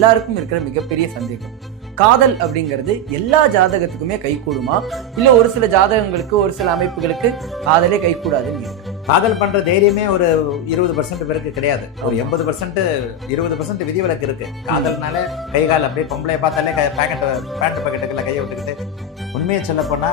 எல்லாருக்கும் இருக்கிற மிகப்பெரிய சந்தேகம். காதல் அப்படிங்கிறது எல்லா ஜாதகத்துக்குமே கை கூடுமா, இல்ல ஒரு சில ஜாதகங்களுக்கு ஒரு சில அமைப்புகளுக்கு காதலே கை கூடாதுன்னு இருக்கு? காதல் பண்ற தைரியமே ஒரு 20% பேருக்கு கிடையாது. ஒரு 80% 20% விதிவிலக்கு இருக்கு. காதல்னால கை கால் அப்படியே பொம்பளைய பார்த்தாலே பேண்ட் பாக்கெட்டுக்குள்ள கையை விட்டுக்கிட்டு, உண்மையை சொல்ல போனா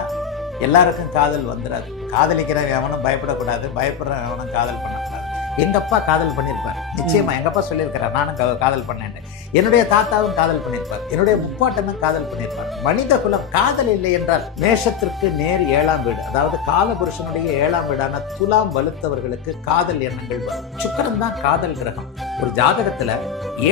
எல்லாருக்கும் காதல் வந்துடாது. காதலிக்கிறவன் எவனும் பயப்படக்கூடாது, பயப்படுறவன் எவனும் காதல் பண்ணக்கூடாது. எங்க அப்பா காதல் பண்ணியிருப்பார், நிச்சயமா எங்க அப்பா சொல்லியிருக்கிறார், நானும் காதல் பண்ணேன். என்னுடைய தாத்தாவும் காதல் பண்ணியிருப்பார், என்னுடைய முப்பாட்டனும் காதல் பண்ணியிருப்பார். மனித குலம் காதல் இல்லை என்றால் மேஷத்திற்கு நேர் 7ஆம் வீடு, அதாவது காலபுருஷனுடைய 7ஆம் வீடான துலாம் வலுத்தவர்களுக்கு காதல் எண்ணங்கள் வரும். சுக்கிரன் தான் காதல் கிரகம். ஒரு ஜாதகத்துல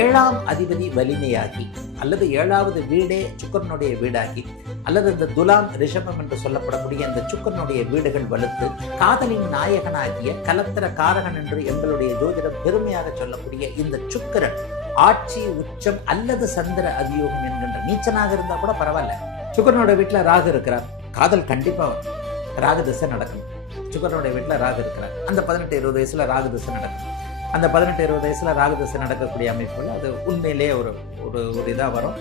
7ஆம் அதிபதி வலிமையாகி அல்லது 7வது வீடே சுக்கிரனுடைய வீடாகி அல்லது இந்த துலாம் ரிஷபம் என்று சொல்லப்படக்கூடிய இந்த சுக்கிரனுடைய வீடுகள் வலுத்து காதலின் நாயகனாகிய கலத்திர காரகன் என்று எங்களுடைய ஜோதிடம் பெருமையாக சொல்லக்கூடிய இந்த சுக்கிரன் ஆட்சி உச்சம் அல்லது சந்திர அதியோகம் என்கின்ற நீச்சனாக இருந்தா கூட பரவாயில்ல, சுக்கிரனோட வீட்டுல ராகு இருக்கிறார், காதல் கண்டிப்பா ராகு திசை நடக்கும். சுக்கிரனுடைய வீட்டுல ராகு இருக்கிறார், அந்த 18-20 வயசுல ராகு திசை நடக்கும். அந்த 18-20 வயசுல ராகு திசை நடக்கக்கூடிய அமைப்புகள் அது உண்மையிலேயே ஒரு ஒரு இதா வரும்.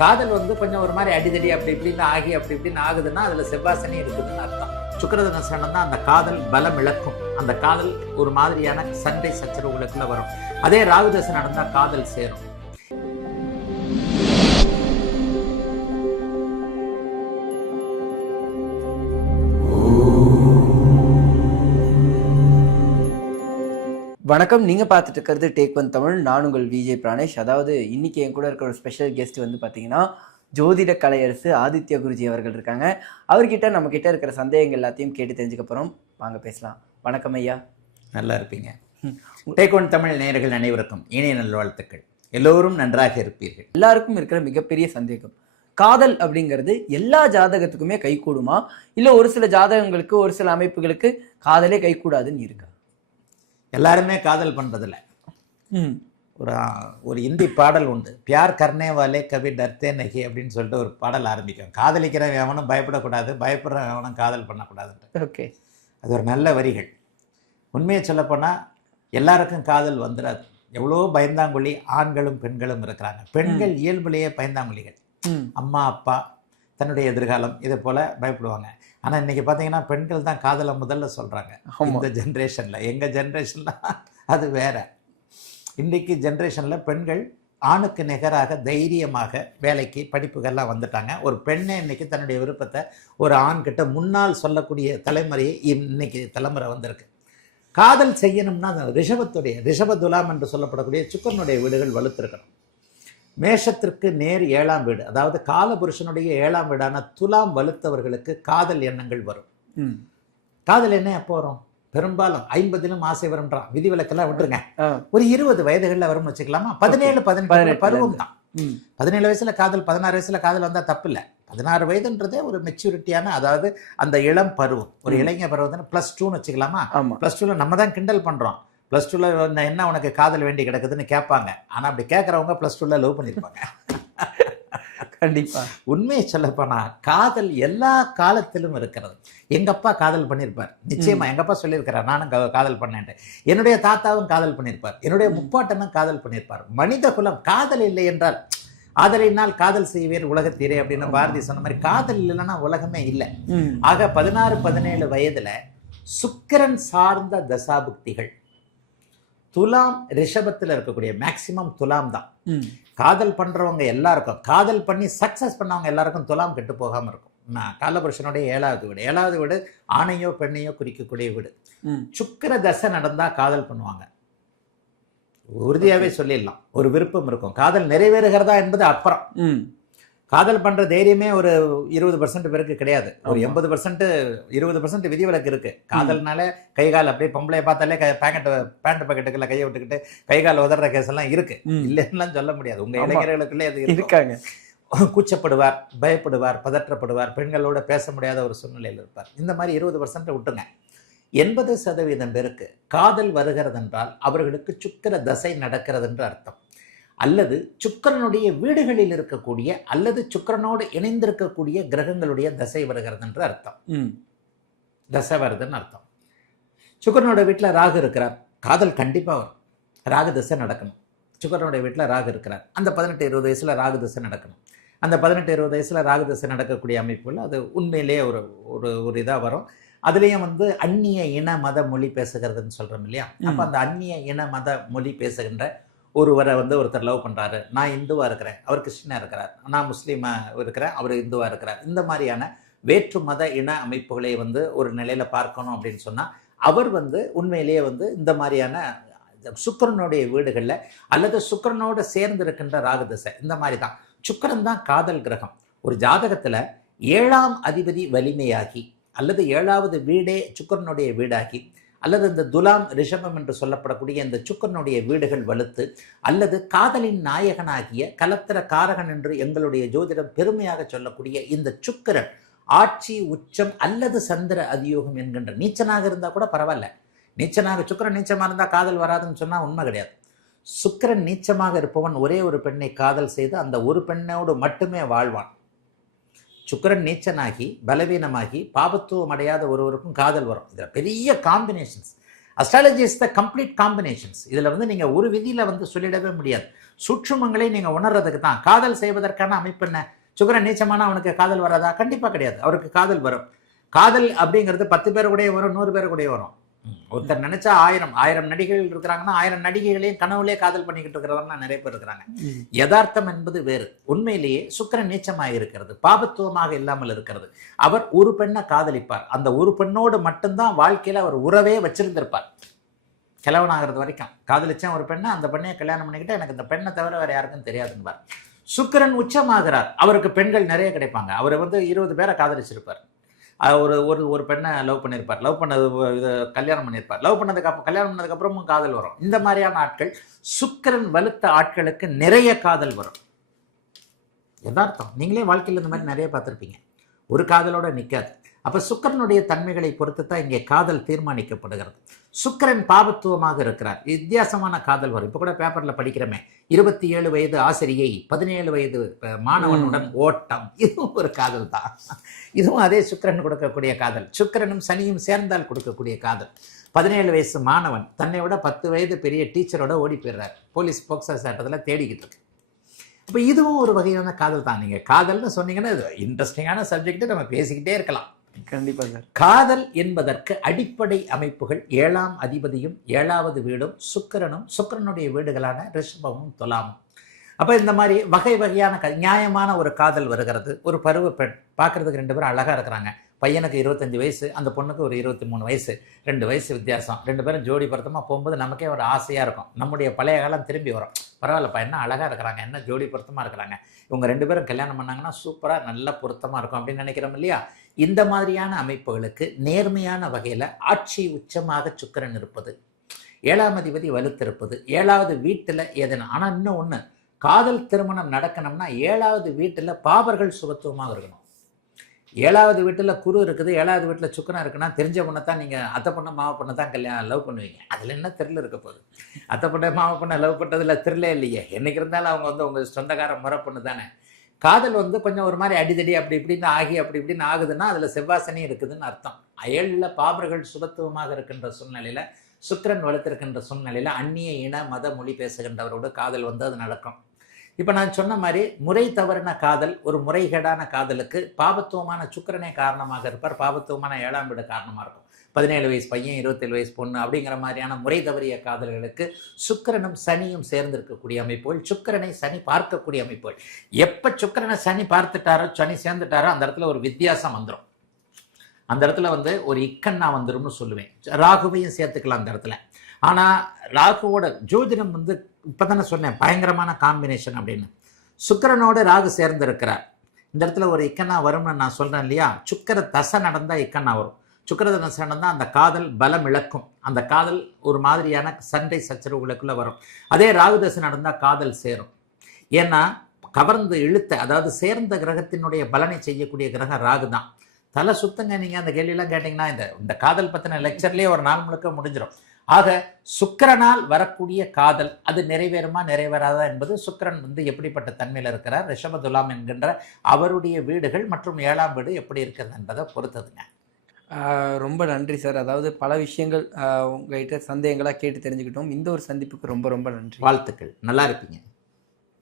காதல் கொஞ்சம் ஒரு மாதிரி அடிதடி அப்படி இப்படின்னு ஆகி அப்படி இப்படின்னு ஆகுதுன்னா அதுல செவ்வாசனி இருக்குதுன்னு அர்த்தம். சுக்கிரதனசனம் தான் அந்த காதல் பலம் இழக்கும், அந்த காதல் ஒரு மாதிரியான சண்டை சச்சரவுகளுக்குள்ள வரும். அதே ராகுதசை நடந்தா காதல் சேரும். வணக்கம், நீங்க பார்த்துட்டு இருக்கிறது டேக் ஒன் தமிழ். நான் உங்கள் விஜய் பிராணேஷ். அதாவது இன்னைக்கு என் கூட இருக்கிற ஒரு ஸ்பெஷல் கெஸ்ட் பார்த்தீங்கன்னா ஜோதிட கலையரசு ஆதித்ய குருஜி அவர்கள் இருக்காங்க. அவர்கிட்ட நம்ம கிட்ட இருக்கிற சந்தேகங்கள் எல்லாத்தையும் கேட்டு தெரிஞ்சுக்க போறோம். வாங்க பேசலாம். வணக்கம் ஐயா. நல்லா இருப்பீங்க. டேக் ஒன் தமிழ் நேயர்கள் அனைவருக்கும் இணைய நல்வாழ்த்துக்கள். எல்லோரும் நன்றாக இருப்பீர்கள். எல்லாருக்கும் இருக்கிற மிகப்பெரிய சந்தேகம், காதல் அப்படிங்கிறது எல்லா ஜாதகத்துக்குமே கை கூடுமா, இல்ல ஒரு சில ஜாதகங்களுக்கு ஒரு சில அமைப்புகளுக்கு காதலே கை கூடாதுன்னு இருக்கா? எல்லாருமே காதல் பண்றதில்ல. ஒரு இந்தி பாடல் உண்டு, பியார் கர்னே வாலே கவி டர்த்தே நகி அப்படின்னு சொல்லிட்டு ஒரு பாடல் ஆரம்பிக்கும். காதலிக்கிறவன் எவனும் பயப்படக்கூடாது, பயப்படுறவன் எவனும் காதல் பண்ணக்கூடாதுன்ட்டு. ஓகே, அது ஒரு நல்ல வரிகள். உண்மையை சொல்லப்போனால் எல்லாருக்கும் காதல் வந்துடாது. எவ்வளோ பயந்தாங்குழி ஆண்களும் பெண்களும் இருக்கிறாங்க. பெண்கள் இயல்புலேயே பயந்தாங்குழிகள். அம்மா அப்பா தன்னுடைய எதிர்காலம் இதை போல பயப்படுவாங்க. ஆனால் இன்னைக்கு பார்த்தீங்கன்னா பெண்கள் தான் காதலை முதல்ல சொல்கிறாங்க. இந்த ஜென்ரேஷனில், எங்கள் ஜென்ரேஷனில் அது வேற. இன்றைக்கு ஜென்ரேஷனில் பெண்கள் ஆணுக்கு நிகராக தைரியமாக வேலைக்கு படிப்புகள்லாம் வந்துட்டாங்க. ஒரு பெண்ணை இன்னைக்கு தன்னுடைய விருப்பத்தை ஒரு ஆண்கிட்ட முன்னால் சொல்லக்கூடிய தலைமுறையை இன்னைக்கு தலைமுறை வந்திருக்கு. காதல் செய்யணும்னா ரிஷப துலாம் என்று சொல்லப்படக்கூடிய சுக்கிரனுடைய வீடுகள் வலுத்திருக்கணும். மேஷத்திற்கு நேர் 7ஆம் வீடு, அதாவது காலபுருஷனுடைய 7ஆம் வீடான துலாம் வலுத்தவர்களுக்கு காதல் எண்ணங்கள் வரும். காதல் எண்ணம் எப்போ வரும்? பெரும்பாலும் 50லும் ஆசை வரும்ன்றான். விதிவிலக்கெல்லாம் விட்டுருங்க, ஒரு 20 வயதுகளில் வரும்னு வச்சுக்கலாமா? 17-18 பருவம் தான். 17 வயசுல காதல், 16 வயசுல காதல் வந்தா தப்பு இல்லை. 16 வயதுன்றதே ஒரு மெச்சூரிட்டியான, அதாவது அந்த இளம் பருவம், ஒரு இளைஞர் பருவம். +2ன்னு வச்சுக்கலாமா? +2ல நம்ம தான் கிண்டல் பண்றோம். +2ல என்ன உனக்கு காதல் வேண்டி கிடக்குதுன்னு கேட்பாங்க. ஆனா அப்படி கேட்கறவங்க +2ல லவ் பண்ணிருப்பாங்க. கண்டிப்பா. உண்மையை சொல்லப்போனா காதல் எல்லா காலத்திலும் இருக்கிறது. எங்க அப்பா காதல் பண்ணியிருப்பார், நிச்சயமா எங்க அப்பா சொல்லியிருக்கிறார், நானும் காதல் பண்ணேன். என்னுடைய தாத்தாவும் காதல் பண்ணியிருப்பார், என்னுடைய முப்பாட்டனும் காதல் பண்ணியிருப்பார். மனித குலம் காதல் இல்லை என்றால் ஆதலினால் காதல் செய்வேர் உலகத்தீரே அப்படின்னு பாரதி சொன்ன மாதிரி காதல் இல்லைன்னா உலகமே இல்லை. ஆக 16-17 வயதுல சுக்கிரன் சார்ந்த தசாபுக்திகள் துலாம் ரிஷபத்தில் இருக்கக்கூடிய மேக்சிமம் துலாம் தான். காதல் பண்றவங்க எல்லாருக்கும், காதல் பண்ணி சக்சஸ் பண்ணவங்க எல்லாருக்கும் துலாம் கெட்டு போகாம இருக்கும். காலபுருஷனுடைய 7வது வீடு, 7வது வீடு ஆணையோ பெண்ணையோ குறிக்கக்கூடிய வீடு. சுக்கிர தசை நடந்தா காதல் பண்ணுவாங்க, உறுதியாவே சொல்லிடலாம். ஒரு விருப்பம் இருக்கும். காதல் நிறைவேறுகிறதா என்பது அப்புறம். காதல் பண்ற தைரியமே ஒரு 20% பேருக்கு கிடையாது. ஒரு 80% 20% விதிவிலக்கு இருக்கு. காதல்னால கை கால் அப்படியே பொம்பளைய பார்த்தாலே பேண்ட் பாக்கெட்டுக்குள்ள கையை விட்டுக்கிட்டு கை கால் உதற கேஸ் எல்லாம் இருக்கு, இல்லைன்னா சொல்ல முடியாது. உங்க இளைஞர்களுக்குள்ளே அது இருக்காங்க. கூச்சப்படுவார், பயப்படுவார், பதற்றப்படுவார், பெண்களோட பேச முடியாத ஒரு சூழ்நிலையில் இருப்பார். இந்த மாதிரி 20% விட்டுங்க. 80% பேருக்கு காதல் வருகிறது என்றால் அவர்களுக்கு சுக்கிர தசை நடக்கிறது என்று அர்த்தம். அல்லது சுக்கிரனுடைய வீடுகளில் இருக்கக்கூடிய அல்லது சுக்கிரனோடு இணைந்திருக்கக்கூடிய கிரகங்களுடைய தசை வருகிறது என்று அர்த்தம். தசை வருதுன்னு அர்த்தம். சுக்கிரனோட வீட்டில் ராகு இருக்கிறார், காதல் கண்டிப்பாக வரும். ராகு தசை நடக்கணும். சுக்கிரனுடைய வீட்டில் ராகு இருக்கிறார். அந்த 18-20 வயசுல ராகு திசை நடக்கணும். அந்த 18-20 வயசுல ராகு திசை நடக்கக்கூடிய அமைப்புகள் அது உண்மையிலேயே ஒரு ஒரு ஒரு இதாக வரும். அதுலேயும் வந்து அந்நிய இன மத மொழி பேசுகிறதுன்னு சொல்கிறோம் இல்லையா? அப்போ அந்த அந்நிய இன மத மொழி பேசுகின்ற ஒருவரை வந்து ஒருத்தர் லவ் பண்ணுறாரு. நான் இந்துவாக இருக்கிறேன், அவர் கிறிஸ்டினாக இருக்கிறார். நான் முஸ்லீமாக இருக்கிறேன், அவர் இந்துவாக இருக்கிறார். இந்த மாதிரியான வேற்று மத இன அமைப்புகளை வந்து ஒரு நிலையில் பார்க்கணும் அப்படின்னு சொன்னால் அவர் வந்து உண்மையிலேயே வந்து இந்த மாதிரியான சுக்கிரனுடைய வீடுகளில் அல்லது சுக்கிரனோடு சேர்ந்து இருக்கின்ற ராகு திசை இந்த மாதிரி தான். சுக்கிரன் தான் காதல் கிரகம். ஒரு ஜாதகத்தில் 7ஆம் அதிபதி வலிமையாகி அல்லது 7வது வீடே சுக்கிரனுடைய வீடாகி அல்லது இந்த துலாம் ரிஷபம் என்று சொல்லப்படக்கூடிய இந்த சுக்கிரனுடைய வீடுகள் வலுத்து அல்லது காதலின் நாயகனாகிய கலத்திர காரகன் என்று எங்களுடைய ஜோதிடம் பெருமையாக சொல்லக்கூடிய இந்த சுக்கிரன் ஆட்சி உச்சம் அல்லது சந்திர அதியோகம் என்கின்ற நீச்சனாக இருந்தால் கூட பரவாயில்ல. நீச்சனாக சுக்கிரன் நீச்சமாக இருந்தால் காதல் வராதுன்னு சொன்னால் உண்மை கிடையாது. சுக்கிரன் நீச்சமாக இருப்பவன் ஒரே ஒரு பெண்ணை காதல் செய்து அந்த ஒரு பெண்ணோடு மட்டுமே வாழ்வான். சுக்கிரன் நீச்சனாகி பலவீனமாகி பாபத்துவம் அடையாத ஒருவருக்கும் காதல் வரும். இதில் பெரிய combinations. Astrology is the complete combinations. இதில் வந்து நீங்கள் ஒரு விதியில் வந்து சொல்லிடவே முடியாது. சூட்சுமங்களை நீங்கள் உணர்றதுக்கு தான். காதல் செய்வதற்கான அமைப்பு என்ன? சுக்கிரன் நீச்சமான அவனுக்கு காதல் வராதா? கண்டிப்பாக கிடையாது. அவருக்கு காதல் வரும். காதல் அப்படிங்கிறது 10 பேர் கூடயே வரும், 100 பேர் கூடயே வரும். ஒருத்தர் நினைச்சா 1000 நடிகைகள் இருக்கிறாங்கன்னா 1000 நடிகைகளையும் கனவுலேயே காதல் பண்ணிக்கிட்டு இருக்கிறவங்க நிறைய பேர் இருக்கிறாங்க. யதார்த்தம் என்பது வேறு. உண்மையிலேயே சுக்கிரன் நீச்சமாக இருக்கிறது, பாபத்துவமாக இல்லாமல் இருக்கிறது. அவர் ஒரு பெண்ணை காதலிப்பார். அந்த ஒரு பெண்ணோடு மட்டும்தான் வாழ்க்கையில அவர் உறவே வச்சிருந்திருப்பார். கிழவனாகிறது வரைக்கும் காதலிச்சேன் ஒரு பெண்ணை, அந்த பெண்ணையை கல்யாணம் பண்ணிக்கிட்டு எனக்கு இந்த பெண்ணை தவிர வேற யாருக்கும் தெரியாதுன்னுவார். சுக்கிரன் உச்சமாகிறார். அவருக்கு பெண்கள் நிறைய கிடைப்பாங்க. அவர் வந்து 20 பேரை காதலிச்சிருப்பார். ஒரு ஒரு ஒரு பெண்ணை லவ் பண்ணியிருப்பார், லவ் பண்ணது இது கல்யாணம் பண்ணியிருப்பார், கல்யாணம் பண்ணதுக்கப்புறமும் காதல் வரும். இந்த மாதிரியான ஆட்கள், சுக்கிரன் வலுத்த ஆட்களுக்கு நிறைய காதல் வரும். யதார்த்தம். நீங்களே வாழ்க்கையில் இந்த மாதிரி நிறைய பார்த்துருப்பீங்க. ஒரு காதலோட நிற்காது. அப்போ சுக்கிரனுடைய தன்மைகளை பொறுத்து தான் இங்கே காதல் தீர்மானிக்கப்படுகிறது. சுக்கிரன் பாபத்துவமாக இருக்கிறார். வித்தியாசமான காதல் வரும். இப்போ கூட பேப்பரில் படிக்கிறோமே, 27 வயது ஆசிரியை 17 வயது மாணவனுடன் ஓட்டம். இதுவும் ஒரு காதல் தான். இதுவும் அதே சுக்கிரன் கொடுக்கக்கூடிய காதல். சுக்கிரனும் சனியும் சேர்ந்தால் கொடுக்கக்கூடிய காதல். 17 வயசு மாணவன் தன்னை விட 10 வயது பெரிய டீச்சரோட ஓடி போயிடுறார். போலீஸ் போக்சோ சட்டத்தில் தேடிக்கிட்டு இருக்கு. இப்போ இதுவும் ஒரு வகையான காதல் தான். நீங்கள் காதல்னு சொன்னீங்கன்னா இது இன்ட்ரெஸ்டிங்கான சப்ஜெக்ட், நம்ம பேசிக்கிட்டே இருக்கலாம். கண்டிப்பாக சார். காதல் என்பதற்கு அடிப்படை அமைப்புகள் 7ஆம் அதிபதியும் 7வது வீடும் சுக்கிரனும் சுக்கிரனுடைய வீடுகளான ரிஷபமும் துலாமும். அப்போ இந்த மாதிரி வகை வகையான நியாயமான ஒரு காதல் வருகிறது. ஒரு பருவ பெண் பார்க்கறதுக்கு 2 பேரும் அழகாக இருக்கிறாங்க. பையனுக்கு 25 வயசு, அந்த பொண்ணுக்கு ஒரு 23 வயசு, 2 வயசு வித்தியாசம். 2 பேரும் ஜோடி பொருத்தமாக போகும்போது நமக்கே ஒரு ஆசையாக இருக்கும். நம்முடைய பழைய காலம் திரும்பி வரும். பரவாயில்லப்பா, என்ன அழகாக இருக்கிறாங்க, என்ன ஜோடி பொருத்தமாக இருக்கிறாங்க, இவங்க 2 பேரும் கல்யாணம் பண்ணாங்கன்னா சூப்பராக நல்ல பொருத்தமாக இருக்கும் அப்படின்னு நினைக்கிறோம் இல்லையா? இந்த மாதிரியான அமைப்புகளுக்கு நேர்மையான வகையில் ஆட்சி உச்சமாக சுக்கிரன் இருப்பது, 7ஆம் அதிபதி வலுத்திருப்பது, 7வது வீட்டில் ஏதேனும். ஆனால் இன்னும் ஒன்று, காதல் திருமணம் நடக்கணும்னா 7வது வீட்டில் பாவர்கள் சுபத்துவமாக இருக்கணும். 7வது வீட்டில் குரு இருக்குது, 7வது வீட்டில் சுக்கிரன் இருக்குன்னா தெரிஞ்ச பொண்ணை தான் நீங்கள் அத்தை பொண்ணை மாவை பொண்ணை தான் லவ் பண்ணுவீங்க. அதில் என்ன த்ரில் இருக்க போகுது? அத்தை பொண்ணை மாவை பொண்ணை லவ் பண்ணுறதுல த்ரில்லே இல்லையே. என்னைக்கு இருந்தாலும் அவங்க வந்து உங்கள் சொந்தக்கார முறை பொண்ணு தானே. காதல் வந்து கொஞ்சம் ஒரு மாதிரி அடிதடி அப்படி இப்படின்னு ஆகி அப்படி இப்படின்னு ஆகுதுன்னா அதில் செவ்வாசனி இருக்குதுன்னு அர்த்தம். 7ல் பாவர்கள் சுபத்துவமாக இருக்கின்ற சூழ்நிலையில், சுக்கிரன் வலுத்திருக்கின்ற சூழ்நிலையில் அந்நிய இன மத மொழி பேசுகின்றவரோடு காதல் வந்து அது நடக்கும். இப்போ நான் சொன்ன மாதிரி முறை தவறின காதல், ஒரு முறைகேடான காதலுக்கு பாபத்துவமான சுக்கிரனே காரணமாக இருப்பார், பாபத்துவமான 7ஆம் வீடு காரணமாக இருக்கும். 17 வயசு பையன் 27 வயசு பொண்ணு அப்படிங்கிற மாதிரியான முறை தவறிய காதல்களுக்கு சுக்கிரனும் சனியும் சேர்ந்திருக்கக்கூடிய அமைப்புகள், சுக்கிரனை சனி பார்க்கக்கூடிய அமைப்புகள். எப்போ சுக்கிரனை சனி பார்த்துட்டாரோ, சனி சேர்ந்துட்டாரோ, அந்த இடத்துல ஒரு வித்தியாசம் வந்துடும். அந்த இடத்துல வந்து ஒரு இக்கண்ணா வந்துடும்னு சொல்லுவேன். ராகுவையும் சேர்த்துக்கலாம் அந்த இடத்துல. ஆனால் ராகுவோட ஜோதிடம் வந்து இப்போ தானே சொன்னேன் பயங்கரமான காம்பினேஷன் அப்படின்னு. சுக்கிரனோட ராகு சேர்ந்திருக்கிறார். இந்த இடத்துல ஒரு இக்கண்ணா வரும்னு நான் சொல்கிறேன் இல்லையா? சுக்கிர தசை நடந்தால் இக்கண்ணா வரும். சுக்கிர தசை நடந்தால் அந்த காதல் பலம் இழக்கும். அந்த காதல் ஒரு மாதிரியான சண்டை சச்சரவுகளுக்குள்ளே வரும். அதே ராகு தசை நடந்தால் காதல் சேரும். ஏன்னா கவர்ந்து இழுத்த, அதாவது சேர்ந்த கிரகத்தினுடைய பலனை செய்யக்கூடிய கிரகம் ராகு தான். தலை சுத்தங்க. நீங்கள் அந்த கேள்வியெல்லாம் கேட்டிங்கன்னா இந்த காதல் பற்றின லெக்சர்லேயே ஒரு நாள் முழுக்க முடிஞ்சிடும். ஆக சுக்கிரனால் வரக்கூடிய காதல் அது நிறைவேறுமா நிறைவேறாதா என்பது சுக்கிரன் வந்து எப்படிப்பட்ட தன்மையில் இருக்கிறார், ரிஷப துலாம் என்கின்ற அவருடைய வீடுகள் மற்றும் 7ஆம் வீடு எப்படி இருக்கிறது என்பதை பொறுத்ததுங்க. ரொம்ப நன்றி சார். அதாவது பல விஷயங்கள் உங்ககிட்ட சந்தேகங்களா கேட்டு தெரிஞ்சுக்கிட்டோம். இந்த ஒரு சந்திப்புக்கு ரொம்ப ரொம்ப நன்றி. வாழ்த்துக்கள். நல்லா இருப்பீங்க.